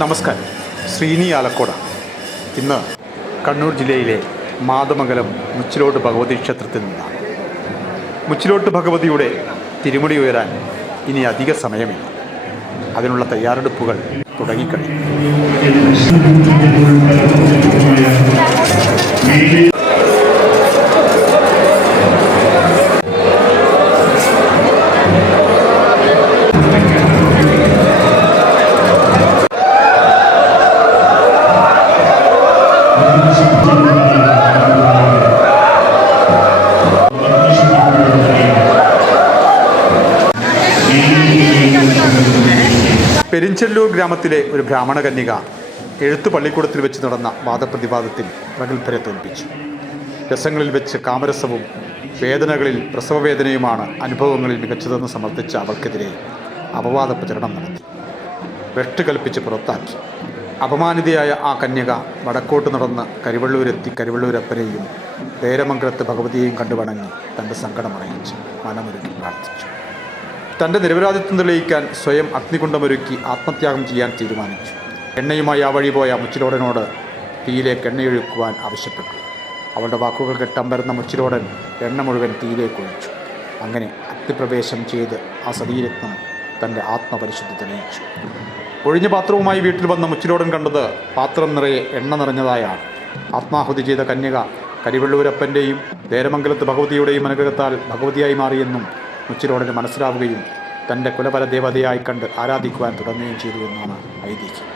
നമസ്കാരം. ശ്രീനി ആലക്കോട. ഇന്ന് കണ്ണൂർ ജില്ലയിലെ മാതമംഗലം മുച്ചിലോട്ട് ഭഗവതി ക്ഷേത്രത്തിൽ നിന്നാണ്. മുച്ചിലോട്ട് ഭഗവതിയുടെ തിരുമുടി ഉയരാൻ ഇനി അധിക സമയമില്ല. അതിനുള്ള തയ്യാറെടുപ്പുകൾ തുടങ്ങിക്കഴിഞ്ഞു. പെരിഞ്ചല്ലൂർ ഗ്രാമത്തിലെ ഒരു ബ്രാഹ്മണ കന്യക എഴുത്തു പള്ളിക്കൂടത്തിൽ വെച്ച് നടന്ന വാദപ്രതിവാദത്തിൽ പ്രഗത്ഭരെ തോൽപ്പിച്ചു. രസങ്ങളിൽ വെച്ച് കാമരസവും വേദനകളിൽ പ്രസവവേദനയുമാണ് അനുഭവങ്ങളിൽ മികച്ചതെന്ന് സമർത്ഥിച്ച അവൾക്കെതിരെ അപവാദ പ്രചരണം നടത്തി. വെട്ടുകൽപ്പിച്ച് പുറത്താക്കി. അപമാനിതയായ ആ കന്യക വടക്കോട്ട് നടന്ന് കരിവള്ളൂരെത്തി കരിവള്ളൂരപ്പനെയും പേരമംഗലത്ത് ഭഗവതിയെയും കണ്ടു വണങ്ങി തൻ്റെ സങ്കടമറിയിച്ച് മനമൊരുക്കി പ്രാർത്ഥിച്ചു. തൻ്റെ നിരപരാധിത്വം തെളിയിക്കാൻ സ്വയം അഗ്നികുണ്ഡമൊരുക്കി ആത്മത്യാഗം ചെയ്യാൻ തീരുമാനിച്ചു. എണ്ണയുമായി ആ വഴി പോയ മുച്ചിലോടനോട് തീയിലേക്ക് എണ്ണയൊഴുക്കുവാൻ ആവശ്യപ്പെട്ടു. അവളുടെ വാക്കുകൾ കെട്ടമ്പരുന്ന മുച്ചിലോടൻ എണ്ണ മുഴുവൻ തീയിലേക്ക് ഒഴിച്ചു. അങ്ങനെ അഗ്നിപ്രവേശം ചെയ്ത് ആ സതീരത്നം തൻ്റെ ആത്മപരിശുദ്ധി തെളിയിച്ചു. ഒഴിഞ്ഞ പാത്രവുമായി വീട്ടിൽ വന്ന മുച്ചിലോടൻ കണ്ടത് പാത്രം നിറയെ എണ്ണ നിറഞ്ഞതായാണ്. ആത്മാഹുതി ചെയ്ത കന്യക കരിവള്ളൂരപ്പൻ്റെയും പേരമംഗലത്ത് ഭഗവതിയുടെയും അനുഗ്രഹത്താൽ ഭഗവതിയായി മാറിയെന്നും മുച്ചിലോടന് മനസ്സിലാവുകയും തൻ്റെ കുലപര ദേവതയായി കണ്ട് ആരാധിക്കുവാൻ തുടങ്ങുകയും ചെയ്തു എന്നാണ് ഐതിഹ്യം.